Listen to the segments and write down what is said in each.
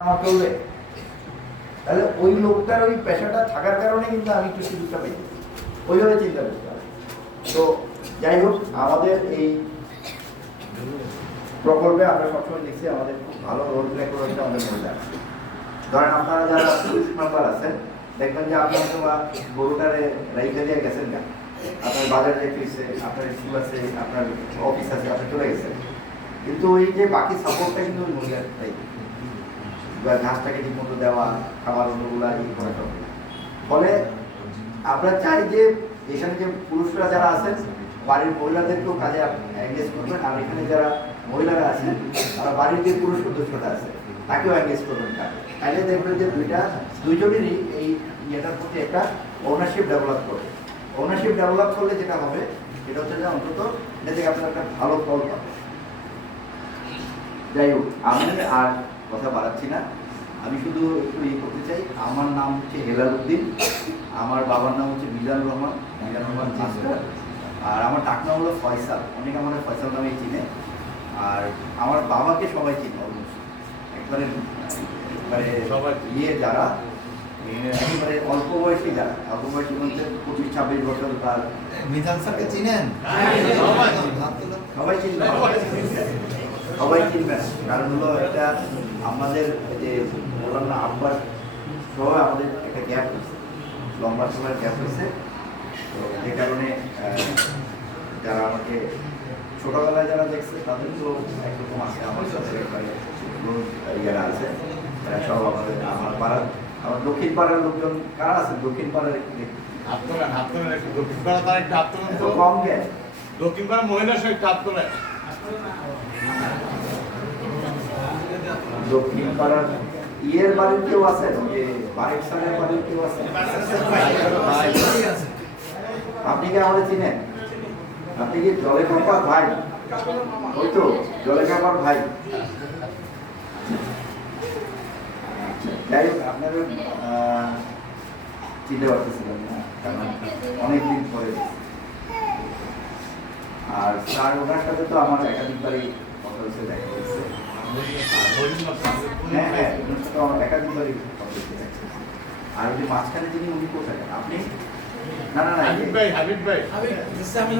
আমার করবে, তাহলে ওই লোকটার ওই পেশাটা থাকার কারণে কিন্তু আমি একটু সুযোগটা পাই, ওইভাবে চিন্তা করতে হবে। তো যাই হোক, আমাদের এই প্রকল্পে আমরা সবসময় দেখছি আমাদের খুব ভালো রোল প্লে করেছে আমাদের মহিলা। ধরেন আপনারা যারা পুরুষ মেম্বার আছেন, দেখবেন যে আপনার তোমার গরুটারে রাইখে দিয়ে গেছেন না, আপনার বাজার যেতে হচ্ছে, আপনার স্কুল আছে, আপনার অফিস আছে, আপনি চলে গেছেন, কিন্তু ওই যে বাকি সাপোর্টটা কিন্তু ওই মহিলার ঘাসটাকে ঠিক মতো দেওয়া, খাবার অন্যগুলা ই করা হবে। ফলে আমরা চাই যে এখানে যে পুরুষরা যারা আছেন বাড়ির মহিলাদেরকেও কাজে এনগেজ করবেন, আর এখানে যারা মহিলারা আছেন তারা বাড়ির যে পুরুষ সদস্যটা আছে তাকেও এনগেজ করবেন কাজে। তাইলে দেখবেন যে দুইজনেরই এই ইয়েটার প্রতি একটা ওনারশিপ ডেভেলপ করবে। ওনারশিপ ডেভেলপ করলে যেটা হবে সেটা হচ্ছে যে অন্তত এটা থেকে আপনার একটা ভালো ফল পাবে। যাই হোক, আমি আর কথা বাড়াচ্ছি না, আমি শুধু একটু করতে চাই। আমার নাম হচ্ছে হেলাল উদ্দিন, আমার বাবার নাম হচ্ছে মিজানুর রহমান মাস্টার, আর আমার ডাকনাম হলো ফয়সাল। অনেকে আমাদের ফয়সাল নামেই চিনে, আর আমার বাবাকে সবাই চিনে একবারে ইয়ে যারা একেবারে অল্প বয়সী, যারা অল্প বয়সী বলতে 25-26 বছর তার। মিজান স্যারকে চিনেন? সবাই চিনবে, সবাই চিনবেন। কারণ হলো এটা আমাদের যে বললাম না, আব্বাস সহ আমাদের একটা গ্যাপ হয়েছে, লম্বা সময়ের গ্যাপ হয়েছে। তো যে কারণে যারা আমাকে ছোটবেলায় যারা দেখছে তাদের তো একরকম আছে, আমার সাথে ইয়ারা আছে, এরা সব আমাদের আমার পাড়ার, আমার দক্ষিণ পাড়ার লোকজন কারা আছে দক্ষিণ পাড়ার দক্ষিণ পাড়া তার একটা আত্মনান তো কম জ্ঞান, দক্ষিণ পাড়া মহিলা সহ একটা আত্মনান। দক্ষিণ পাড়ার ইয়ের বাড়ির কেউ আছে, যে বারেক সালের বাড়ির কেউ আছে? আপনি কি আমাদের চিনেন? আপনি কি জলেখাপার ভাই? ওই তো জলেখাপার ভাই। যাই হোক, আপনারা চিনতে পারতেছিলেন না, কারণ অনেকদিন পরে। আর স্যার ওনার সাথে তো আমার একাধিকবারই কথা হয়েছে, দেখা হয়েছে। হ্যাঁ হ্যাঁ, ওনার সাথে আমার একাধিকবারই কথা হয়েছে। আর ওই যে মাঝখানে যিনি, উনি কোথায়? আপনি? না না না, হাবিব ভাই, হাবিব ভাই, আচ্ছা, আমি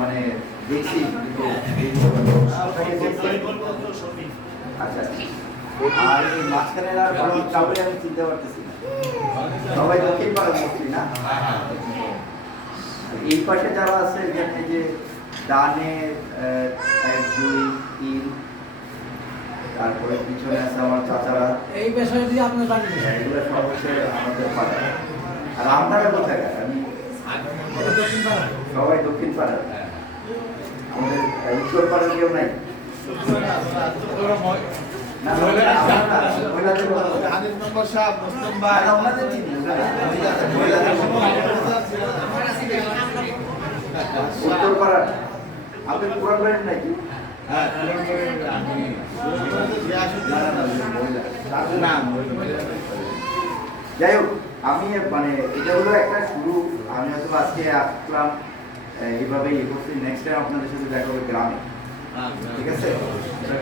মানে দেখছি কিন্তু আচ্ছা। আর এই মাঝখানে আর বাকি কাউকে আমি চিনতে পারতেছি না, সবাই দক্ষিণ পাড়া বলছি না। এই পাশে যারা আছে, এখানে যে ডানে 1, 2, 3, তারপরে পিছনে আছে আমার চাচারা, এই বিষয়ে দিয়ে আপনার বাড়ি এগুলো সব হচ্ছে আমাদের পাড়া। আর আপনারা কোথায়? আমি সবাই দক্ষিণ পাড়া, আমাদের উত্তর পাড়ার কেউ নাই? উত্তর পাড়ার আপনার পুরান বাড়ির নাকি? যাই হোক, আমি মানে এটা হলো একটা শুরু। আমি হয়তো আজকে আসলাম এইভাবে ইয়ে করছি, নেক্সট টাইম আপনাদের সাথে দেখা হবে গ্রামে, ঠিক আছে?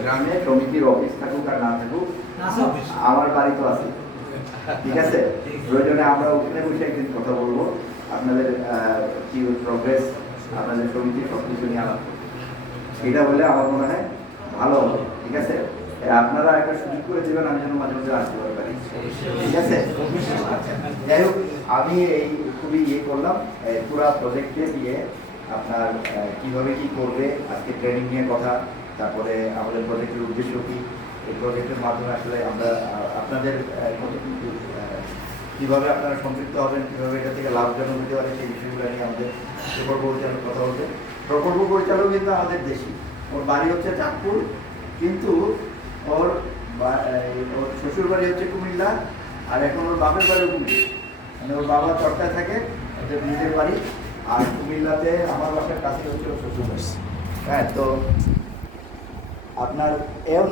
গ্রামে সমিতির অফিস থাকুক আর না থাকুক, আমার বাড়ি তো আছে, ঠিক আছে? প্রয়োজনে আমরা ওখানে বসে একদিন কথা বলবো, আপনাদের কি প্রোগ্রেস, আপনাদের সমিতির সব কিছু নিয়ে আলাপ করবো। এটা হলে আমার মনে হয় ভালো হবে, ঠিক আছে? আপনারা একটা সুযোগ করে দেবেন, আমি যেন মাঝে মাঝে আসতে পারি, ঠিক আছে? যাই হোক, আমি এই খুবই ইয়ে করলাম পুরা প্রজেক্টে দিয়ে আপনার কিভাবে কি করবে, আজকে ট্রেনিং নিয়ে কথা, তারপরে আমাদের প্রজেক্টের উদ্দেশ্য কি, এই প্রজেক্টের মাধ্যমে আসলে আমরা আপনাদের কতটুকু কীভাবে আপনারা সম্পৃক্ত হবেন, কীভাবে এটা থেকে লাভজনক হতে পারে, সেই বিষয়গুলো নিয়ে আমাদের প্রকল্প পরিচালক কথা বলবে। প্রকল্প পরিচালক কিন্তু আমাদের দেশি, ওর বাড়ি হচ্ছে চাঁদপুর, কিন্তু ওর শ্বশুর বাড়ি হচ্ছে কুমিল্লা, আর এখন ওর বাপের বাড়িও কুমিল্লা, মানে ওর বাবা চট্টায় থাকে, ওদের নিজের বাড়ি, আর কুমিল্লাতে আমার বাসার কাছে হচ্ছে ওর শ্বশুর বাড়ি। হ্যাঁ, তো আপনার এও